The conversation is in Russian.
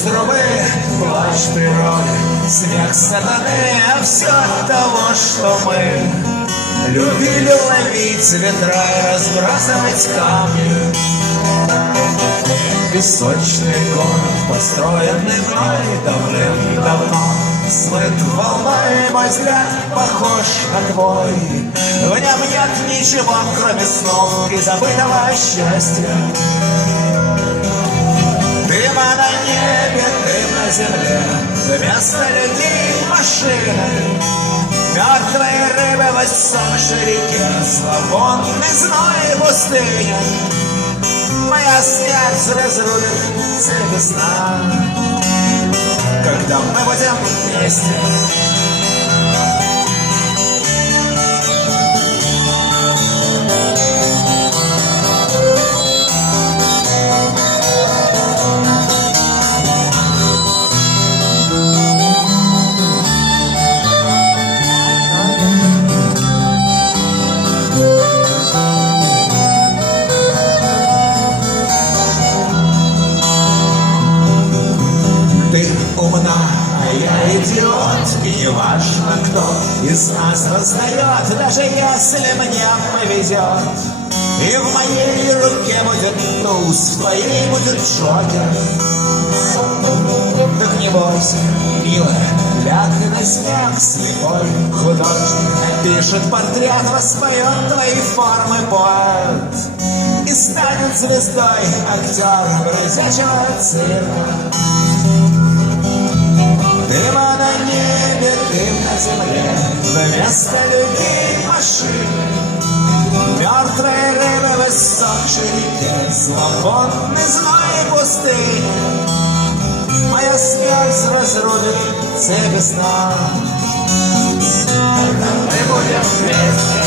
трубы, плач природы, смех сатаны, а все от того, что мы любили ловить ветра и разбрасывать камни. Песочный город, построенный мной давным-давно, смыт волной, мой взгляд похож на твой. В нем нет ничего, кроме снов и забытого счастья. Дыма на небе, дым на земле, вместо людей машины. Мертвые рыбы в иссохшей реке, свободный зной пустыни. Моя смерть разрулит цепи сна, когда мы будем вместе. А я идиот, и не важно, кто из нас воздает, даже если мне повезет. И в моей руке будет туз, в твоей будет джокер. Так не бойся, милая, ляг на смех, слепой художник пишет портрет, воспоет твои формы поэт и станет звездой актер бродячего цирка. Дыма на небе, дым на земле, вместо людей машины. Мертвые рыбы в иссохшей реке, свободный зной пустыни. Моя смерть разрубит цепи сна, когда мы будем вместе.